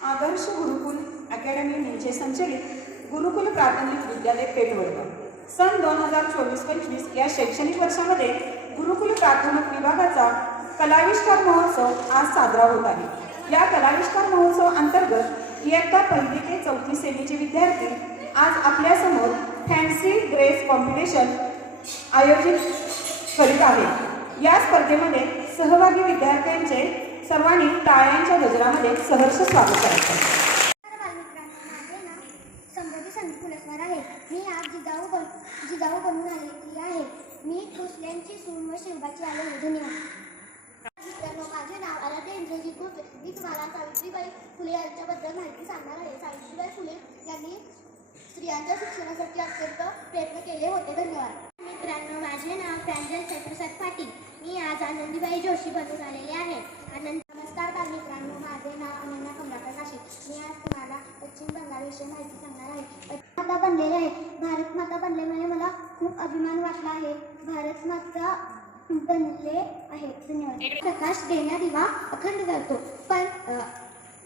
आदर्श गुरुकुल अकॅडमीने निचे संचलित गुरुकुल प्राथमिक विद्यालय पेठवडगाव सन दोन हजार चोवीस पंचवीस या शैक्षणिक वर्षामध्ये गुरुकुल प्राथमिक विभागाचा कलाविष्कार महोत्सव आज साजरा होत आहे. या कलाविष्कार महोत्सव अंतर्गत इयत्ता पहिली ते चौथी सेमीचे विद्यार्थी आज आपल्यासमोर फॅन्सी ड्रेस कॉम्पिटिशन आयोजित करीत आहेत. या स्पर्धेमध्ये सहभागी विद्यार्थ्यांचे सर्वांनी टाळ्यांच्या गजरामध्ये सहर्ष स्वागत करायचं. माझे नाव समृद्धी संदीप पुलसवार आहे. मी आज जिजाऊ बन जिजाऊ बनून आलेली आहे. मी भोसल्यांची सून व शिवबाची आले आहे धन्यवाद मित्रांनो माझे नाव आराध्य इंद्रजित भोसले. मी तुम्हाला सावित्रीबाई फुले यांच्याबद्दल माहिती सांगणार आहे. सावित्रीबाई फुले यांनी स्त्रियांच्या शिक्षणासाठी अत्यंत प्रयत्न केले होते. धन्यवाद. मित्रांनो माझे नाव प्रांजल चैत्रसाद पाटील. मी आज आनंदीबाई जोशी बनून आलेले आहे. नमस्कार नमस्कार बालमित्रांनो माझे नाव अनन्या कमलाकर काशी मी आज तुम्हाला पश्चिम बंगालविषयी माहिती सांगणार आहे. माता बनलेले आहे. भारत माता बनल्यामुळे मला खूप अभिमान वाटला आहे. भारत माता बनले आहे. धन्यवाद. प्रकाश देण्या दिवा अखंड करतो. पण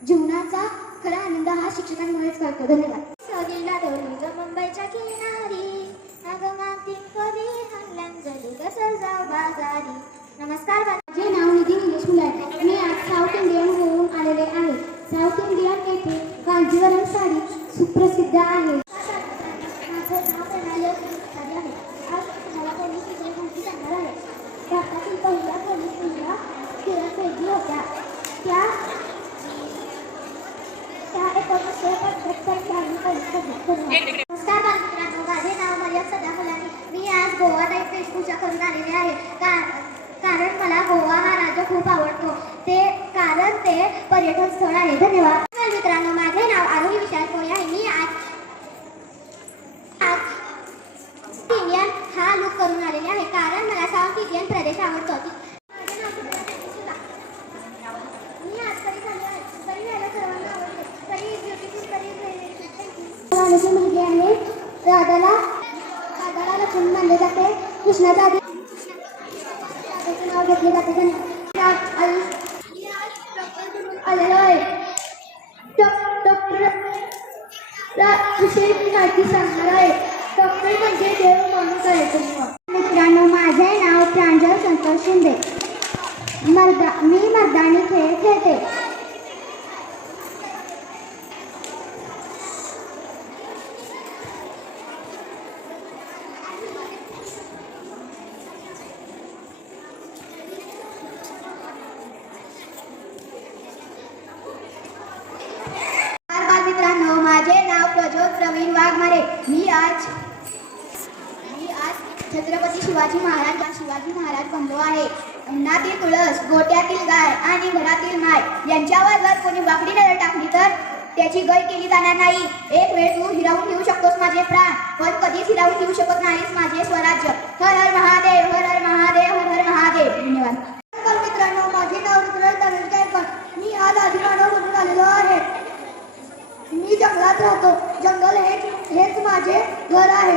जीवनाचा खरा आनंद हा शिक्षकांमुळेच करतो धन्यवाद. सहलीला दोरी ग मुंबईच्या किनारी. अगं माती करी हल्ल्यांजली ग जाऊ बाजारी. नमस्कार माझे नाव निधी निलेश मुलाट मी आज साऊथ इंडियन होऊन आलेले आहे साऊथ इंडियन येथे कांजीवरम साडी सुप्रसिद्ध आहे. माझं मला पोलीस विषयी माहिती आहे. भारतातील पहिल्या पोलीस महिला किरण बेदी होत्या. त्या त्या एकोणीसशे पंच्याहत्तर साली पोलीस नमस्कार बालमित्रांनो माझे नाव मर्याद सदा फुलानी मी आज गोवा टाईप वेशभूषा करून आलेली आहे. का- कारण मला गोवा हा राज्य खूप आवडतो. ते कारण ते पर्यटन स्थळ आहे. धन्यवाद. मित्रांनो माझे नाव आरोही विशाल आहे मी आज आज इंडियन हा लुक करून आलेले आहे कारण मला साऊथ इंडियन प्रदेश आवडतो मुलगी. आहे राधाला राधाला लक्ष्मी मानले जाते कृष्णाचा नाव घेतले जाते धन्यवाद आलेलो आहे डॉ- डॉक्टर विषयी माहिती सांगणार आहे. डॉक्टर म्हणजे देव माणूस आहे मित्रांनो माझे नाव प्रांजल संतोष शिंदे. मर्दा मी मर्दानी खेळ खेळते नमस्कार बालमित्रांनो माझे नाव प्रज्योत वाघमारे मी आज मी आज छत्रपती शिवाजी महाराज शिवाजी महाराज बनलो आहे. अंगणातील तुळस गोट्यातील गाय आणि घरातील माय यांच्यावर जर कोणी वाकडी नजर टाकली तर त्याची गय केली जाणार नाही. एक वेळ तू हिरावून घेऊ शकतोस माझे प्राण पण कधीच हिरावून घेऊ शकत नाहीस माझे स्वराज्य. हर हर महादेव हर हर महादेव हर हर महादेव. धन्यवाद मित्रांनो माझे नाव रुद्र दवेल गायकवाड मी आज आदिमानव बनून आलेलो आहे मी जंगलात राहतो जंगल हे हेच माझे घर आहे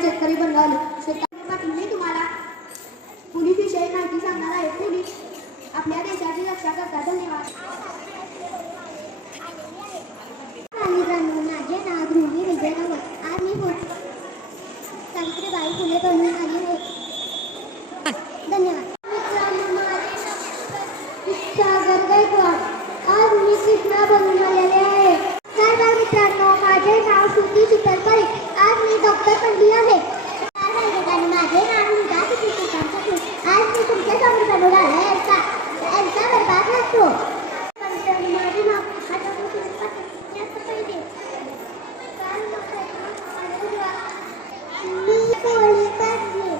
आज शेतकरी बनलो शेतकरी पाटील मी तुम्हाला पोलीस विषयी माहिती सांगणार आहे, पोलीस आपल्या देशाची रक्षा करतात धन्यवाद. माझे नाव ध्रुवी विजय रावत आज मी सावित्रीबाई फुले बनून आली आहे. धन्यवाद. सागर गायकवाड आज मी कृष्णा बनून आलेले आहे. काय मित्रांनो, माझे नाव माझे नाव मुलगा किती मी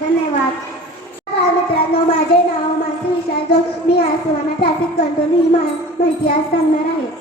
धन्यवाद. मित्रांनो माझे नाव मानसी विशाल मी आज तुम्हाला ट्रॅफिक कंट्रोल ही माहिती आज सांगणार आहे